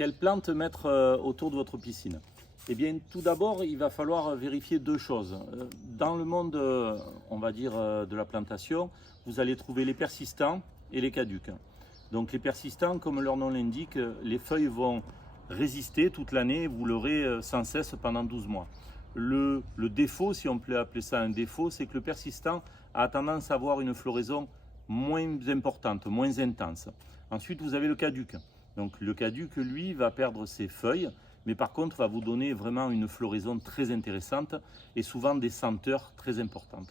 quelle plante mettre autour de votre piscine? Eh bien, tout d'abord, il va falloir vérifier deux choses. Dans le monde, on va dire, de la plantation, vous allez trouver les persistants et les caducs. Donc les persistants, comme leur nom l'indique, les feuilles vont résister toute l'année, vous l'aurez sans cesse pendant 12 mois. Le défaut, si on peut appeler ça un défaut, c'est que le persistant a tendance à avoir une floraison moins importante, moins intense. Ensuite, vous avez le caduc. Donc le caduc, lui, va perdre ses feuilles, mais par contre va vous donner vraiment une floraison très intéressante et souvent des senteurs très importantes.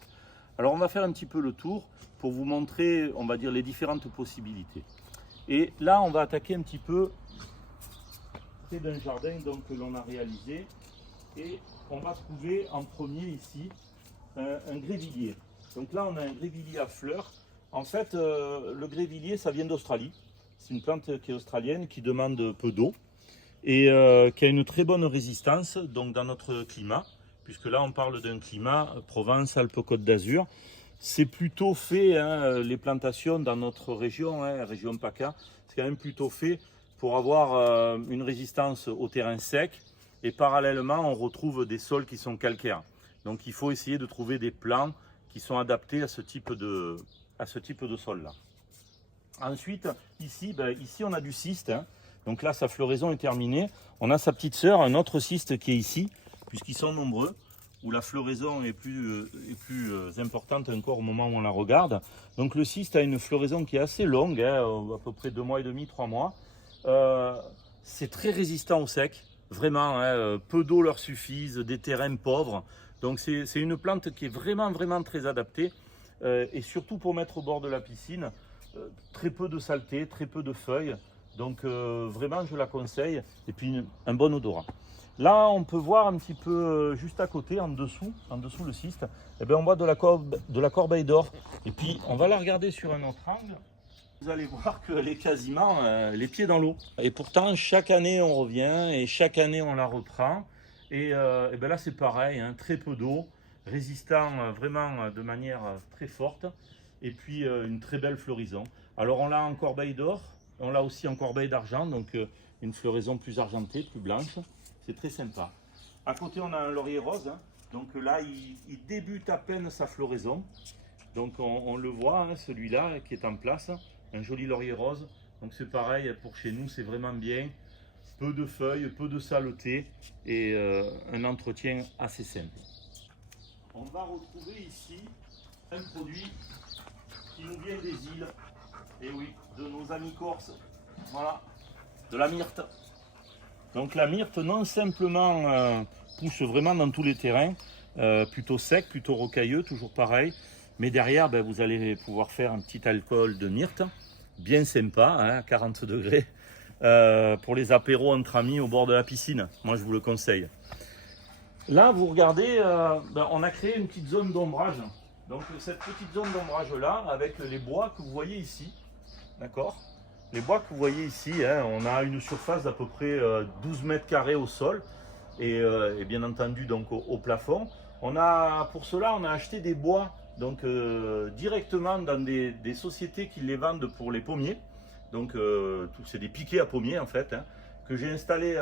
Alors on va faire un petit peu le tour pour vous montrer, on va dire, les différentes possibilités. Et là, on va attaquer un petit peu près d'un jardin donc, que l'on a réalisé. Et on va trouver en premier ici un grévillier. Donc là, on a un grévillier à fleurs. En fait, le grévillier, ça vient d'Australie. C'est une plante qui est australienne, qui demande peu d'eau et qui a une très bonne résistance donc dans notre climat, puisque là, on parle d'un climat Provence-Alpes-Côte d'Azur. C'est plutôt fait, hein, les plantations dans notre région, hein, région PACA, c'est quand même plutôt fait pour avoir une résistance au terrain sec. Et parallèlement, on retrouve des sols qui sont calcaires. Donc il faut essayer de trouver des plants qui sont adaptés à ce type de sol-là. Ensuite, ici, on a du cyste. Hein. Donc là, sa floraison est terminée. On a sa petite sœur, un autre cyste qui est ici, puisqu'ils sont nombreux, où la floraison est plus importante encore au moment où on la regarde. Donc le cyste a une floraison qui est assez longue, hein, à peu près 2 mois et demi, 3 mois. C'est très résistant au sec. Vraiment, hein, peu d'eau leur suffise, des terrains pauvres. Donc c'est une plante qui est vraiment très adaptée. Et surtout pour mettre au bord de la piscine, très peu de saleté, très peu de feuilles. Donc vraiment, je la conseille. Et puis un bon odorat. Là, on peut voir un petit peu juste à côté, en dessous le cyste, eh bien, on voit de la corbeille d'or. Et puis, on va la regarder sur un autre angle. Vous allez voir qu'elle est quasiment les pieds dans l'eau. Et pourtant, chaque année, on revient et chaque année, on la reprend. Et bien là, c'est pareil, hein, très peu d'eau, résistant vraiment de manière très forte. Et puis, une très belle floraison. Alors, on l'a en corbeille d'or, on l'a aussi en corbeille d'argent, donc une floraison plus argentée, plus blanche. C'est très sympa. À côté, on a un laurier rose. Hein. Donc là, il débute à peine sa floraison. Donc on le voit, hein, celui-là qui est en place. Un joli laurier rose. Donc c'est pareil, pour chez nous, c'est vraiment bien. Peu de feuilles, peu de saleté et un entretien assez simple. On va retrouver ici un produit qui nous vient des îles. Et oui, de nos amis corses. Voilà, de la myrte. Donc la myrte non simplement pousse vraiment dans tous les terrains, plutôt sec, plutôt rocailleux, toujours pareil. Mais derrière, vous allez pouvoir faire un petit alcool de myrte, bien sympa, hein, 40 degrés, pour les apéros entre amis au bord de la piscine. Moi, je vous le conseille. Là, vous regardez, on a créé une petite zone d'ombrage. Donc cette petite zone d'ombrage-là, avec les bois que vous voyez ici, d'accord ? Les bois que vous voyez ici, hein, on a une surface d'à peu près 12 mètres carrés au sol et bien entendu donc au plafond. Pour cela, on a acheté des bois donc, directement dans des sociétés qui les vendent pour les pommiers. Donc c'est des piquets à pommiers en fait, hein, que j'ai installés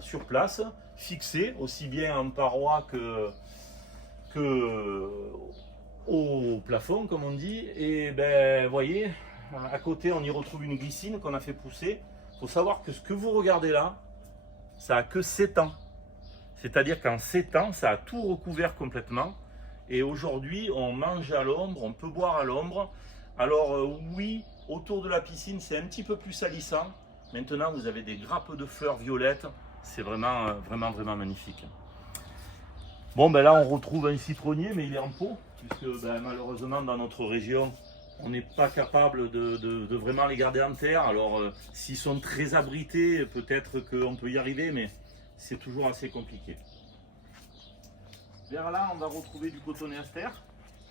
sur place, fixés aussi bien en paroi que au plafond comme on dit. Et vous voyez, à côté, on y retrouve une glycine qu'on a fait pousser. Il faut savoir que ce que vous regardez là, ça a que 7 ans. C'est-à-dire qu'en 7 ans, ça a tout recouvert complètement. Et aujourd'hui, on mange à l'ombre, on peut boire à l'ombre. Alors oui, autour de la piscine, c'est un petit peu plus salissant. Maintenant, vous avez des grappes de fleurs violettes. C'est vraiment magnifique. Bon, là, on retrouve un citronnier, mais il est en pot. Puisque malheureusement, dans notre région, on n'est pas capable de vraiment les garder en terre. Alors, s'ils sont très abrités, peut-être qu'on peut y arriver, mais c'est toujours assez compliqué. Vers là, on va retrouver du cotonéaster.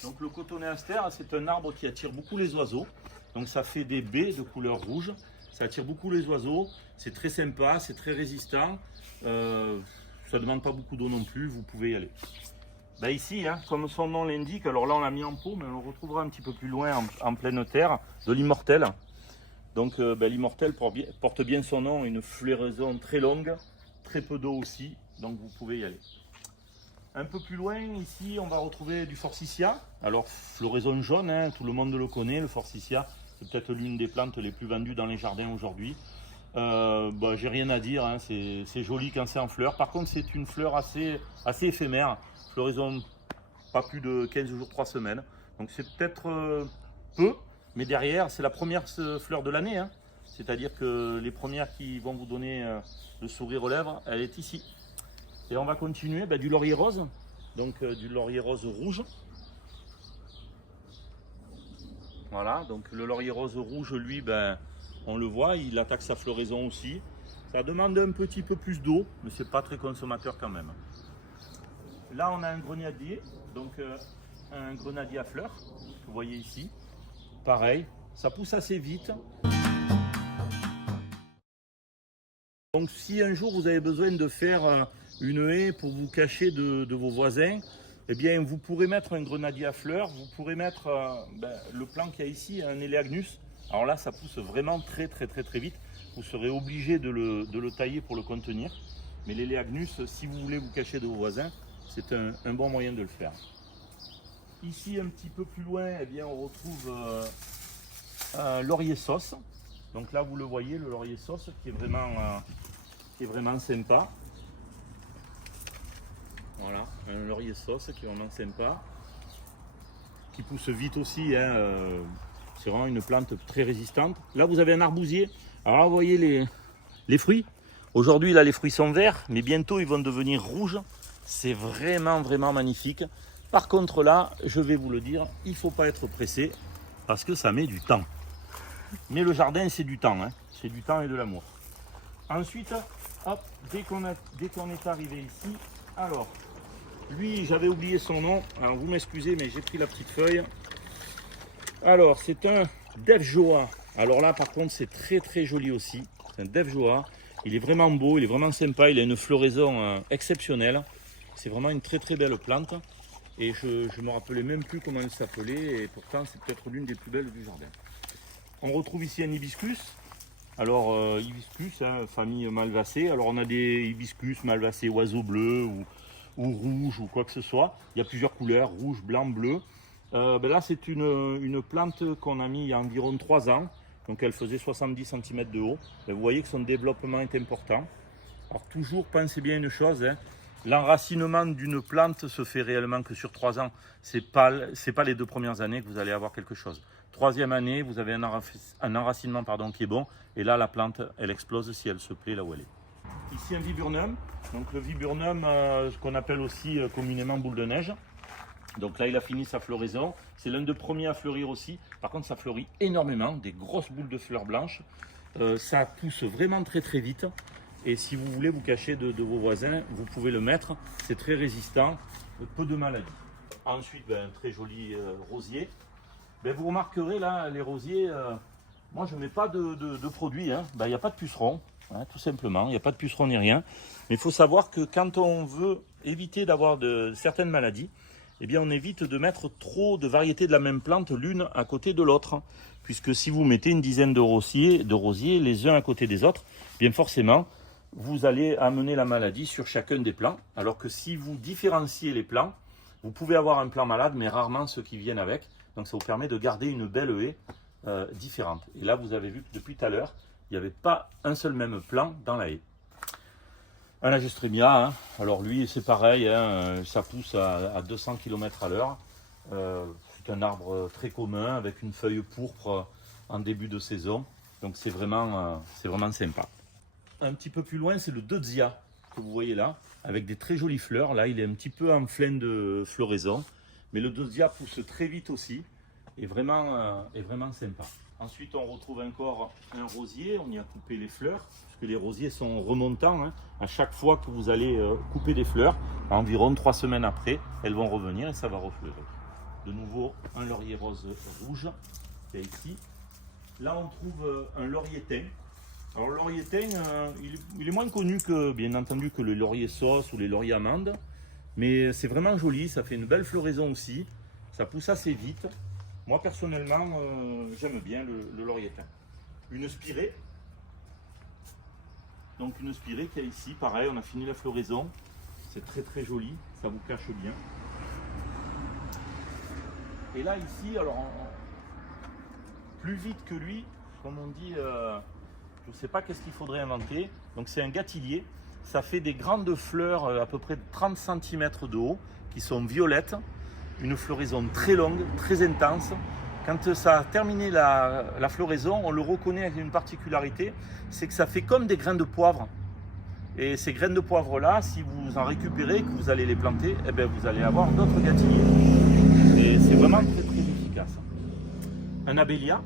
Donc, le cotonéaster, c'est un arbre qui attire beaucoup les oiseaux. Donc, ça fait des baies de couleur rouge. Ça attire beaucoup les oiseaux. C'est très sympa, c'est très résistant. Ça ne demande pas beaucoup d'eau non plus, vous pouvez y aller. Ici, hein, comme son nom l'indique, alors là on l'a mis en pot, mais on le retrouvera un petit peu plus loin en pleine terre, de l'immortel. Donc l'immortel porte bien son nom, une floraison très longue, très peu d'eau aussi, donc vous pouvez y aller. Un peu plus loin, ici, on va retrouver du forsythia. Alors, floraison jaune, hein, tout le monde le connaît, le forsythia. C'est peut-être l'une des plantes les plus vendues dans les jardins aujourd'hui. J'ai rien à dire, hein, c'est joli quand c'est en fleur. Par contre, c'est une fleur assez éphémère. Floraison pas plus de 15 jours, 3 semaines. Donc c'est peut-être peu, mais derrière, c'est la première fleur de l'année. Hein. C'est-à-dire que les premières qui vont vous donner le sourire aux lèvres, elle est ici. Et on va continuer du laurier rose, donc du laurier rose rouge. Voilà, donc le laurier rose rouge, lui, on le voit, il attaque sa floraison aussi. Ça demande un petit peu plus d'eau, mais c'est pas très consommateur quand même. Là, on a un grenadier, donc un grenadier à fleurs, que vous voyez ici. Pareil, ça pousse assez vite. Donc si un jour vous avez besoin de faire une haie pour vous cacher de vos voisins, eh bien vous pourrez mettre un grenadier à fleurs, vous pourrez mettre le plant qu'il y a ici, un Eleagnus. Alors là, ça pousse vraiment très vite. Vous serez obligé de le tailler pour le contenir. Mais l'Eleagnus, si vous voulez vous cacher de vos voisins, c'est un bon moyen de le faire. Ici, un petit peu plus loin, eh bien, on retrouve un laurier sauce. Donc là, vous le voyez, le laurier sauce qui est vraiment sympa. Voilà, un laurier sauce qui est vraiment sympa. Qui pousse vite aussi. Hein, c'est vraiment une plante très résistante. Là, vous avez un arbousier. Alors là, vous voyez les fruits. Aujourd'hui, là, les fruits sont verts, mais bientôt, ils vont devenir rouges. C'est vraiment magnifique. Par contre, là, je vais vous le dire, il ne faut pas être pressé parce que ça met du temps. Mais le jardin, c'est du temps. Hein. C'est du temps et de l'amour. Ensuite, hop, dès qu'on est arrivé ici, alors, lui, j'avais oublié son nom. Alors, vous m'excusez, mais j'ai pris la petite feuille. Alors, c'est un Dev Joa. Alors là, par contre, c'est très joli aussi. C'est un Dev Joa. Il est vraiment beau, il est vraiment sympa. Il a une floraison exceptionnelle. C'est vraiment une très belle plante. Et je ne me rappelais même plus comment elle s'appelait. Et pourtant, c'est peut-être l'une des plus belles du jardin. On retrouve ici un hibiscus. Alors, hibiscus, hein, famille malvacée. Alors, on a des hibiscus malvacés, oiseaux bleus ou rouges ou quoi que ce soit. Il y a plusieurs couleurs, rouge, blanc, bleu. Là, c'est une plante qu'on a mis il y a environ 3 ans. Donc, elle faisait 70 cm de haut. Et vous voyez que son développement est important. Alors, toujours, pensez bien une chose. Hein, l'enracinement d'une plante se fait réellement que sur 3 ans. Ce n'est pas les 2 premières années que vous allez avoir quelque chose. 3e année, vous avez un enracinement qui est bon. Et là, la plante, elle explose si elle se plaît là où elle est. Ici, un viburnum. Donc, le viburnum, ce qu'on appelle aussi communément boule de neige. Donc là, il a fini sa floraison. C'est l'un des premiers à fleurir aussi. Par contre, ça fleurit énormément, des grosses boules de fleurs blanches. Ça pousse vraiment très vite. Et si vous voulez vous cacher de vos voisins, vous pouvez le mettre. C'est très résistant, peu de maladies. Ensuite, un très joli rosier. Vous remarquerez là, les rosiers, moi je ne mets pas de produits. Hein. Il n'y a pas de pucerons, hein, tout simplement. Il n'y a pas de pucerons ni rien. Mais il faut savoir que quand on veut éviter d'avoir certaines maladies, eh bien on évite de mettre trop de variétés de la même plante l'une à côté de l'autre. Puisque si vous mettez une dizaine de rosiers les uns à côté des autres, bien forcément, vous allez amener la maladie sur chacun des plants. Alors que si vous différenciez les plants, vous pouvez avoir un plant malade, mais rarement ceux qui viennent avec. Donc ça vous permet de garder une belle haie différente. Et là, vous avez vu que depuis tout à l'heure, il n'y avait pas un seul même plant dans la haie. Un Agestremia, hein. Alors lui c'est pareil, hein, ça pousse à 200 km à l'heure. C'est un arbre très commun avec une feuille pourpre en début de saison. Donc c'est vraiment sympa. Un petit peu plus loin, c'est le Deutzia que vous voyez là, avec des très jolies fleurs. Là, il est un petit peu en fin de floraison. Mais le Deutzia pousse très vite aussi et vraiment sympa. Ensuite, on retrouve encore un rosier. On y a coupé les fleurs, parce que les rosiers sont remontants. Hein. À chaque fois que vous allez couper des fleurs, environ 3 semaines après, elles vont revenir et ça va refleurir. De nouveau, un laurier rose rouge, qui est ici. Là, on trouve un laurier thym. Alors, le laurier thym, il est moins connu que, bien entendu, que le laurier sauce ou les lauriers amandes. Mais c'est vraiment joli, ça fait une belle floraison aussi. Ça pousse assez vite. Moi, personnellement, j'aime bien le laurier thym. une spirée. Donc une spirée qui est ici, pareil, on a fini la floraison. C'est très très joli, ça vous cache bien. Et là ici, alors plus vite que lui, comme on dit, je ne sais pas qu'est-ce qu'il faudrait inventer. Donc c'est un gâtillier, ça fait des grandes fleurs à peu près de 30 cm de haut, qui sont violettes, une floraison très longue, très intense. Quand ça a terminé la floraison, on le reconnaît avec une particularité, c'est que ça fait comme des grains de poivre. Et ces graines de poivre là, si vous en récupérez, que vous allez les planter, eh bien vous allez avoir d'autres gâtilliers. Et c'est vraiment très très efficace. Un abélia,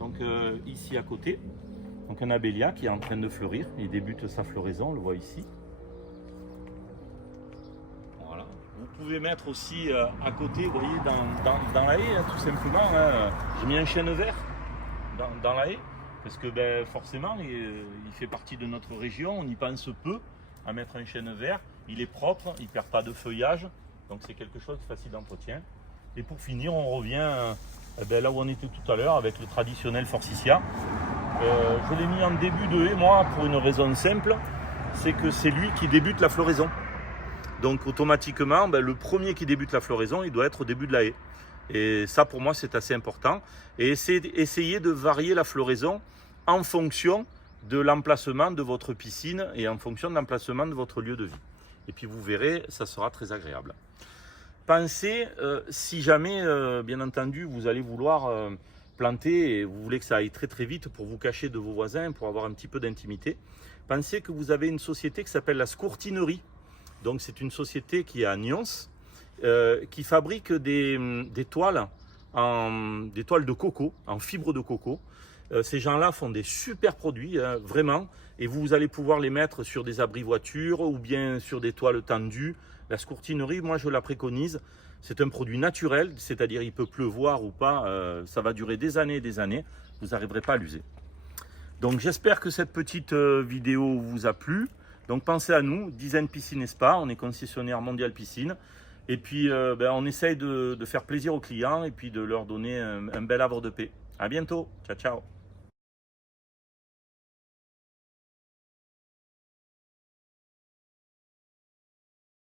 donc ici à côté. Donc un abélia qui est en train de fleurir, il débute sa floraison, on le voit ici. Voilà. Vous pouvez mettre aussi à côté, vous voyez, dans la haie, hein, tout simplement. Hein, j'ai mis un chêne vert dans la haie. Parce que ben, forcément, il fait partie de notre région, on y pense peu à mettre un chêne vert. Il est propre, il ne perd pas de feuillage, donc c'est quelque chose de facile d'entretien. Et pour finir, on revient ben, là où on était tout à l'heure avec le traditionnel forsythia. Je l'ai mis en début de haie, moi, pour une raison simple, c'est que c'est lui qui débute la floraison. Donc automatiquement, ben, le premier qui débute la floraison, il doit être au début de la haie. Et ça, pour moi, c'est assez important. Et essayez de varier la floraison en fonction de l'emplacement de votre piscine et en fonction de l'emplacement de votre lieu de vie. Et puis, vous verrez, ça sera très agréable. Pensez, si jamais, bien entendu, vous allez vouloir planter et vous voulez que ça aille très très vite pour vous cacher de vos voisins, pour avoir un petit peu d'intimité, pensez que vous avez une société qui s'appelle la Scourtinerie. Donc, c'est une société qui est à Nyons, qui fabrique des toiles des toiles de coco, en fibre de coco. Ces gens-là font des super produits, hein, vraiment, et vous allez pouvoir les mettre sur des abris voitures ou bien sur des toiles tendues. La Scourtinerie, moi je la préconise, c'est un produit naturel, c'est-à-dire il peut pleuvoir ou pas, ça va durer des années et des années, vous n'arriverez pas à l'user. Donc j'espère que cette petite vidéo vous a plu. Donc pensez à nous, Design Piscine et Spa, on est concessionnaire mondial piscine. Et puis, ben, on essaye de faire plaisir aux clients et puis de leur donner un bel havre de paix. À bientôt. Ciao, ciao.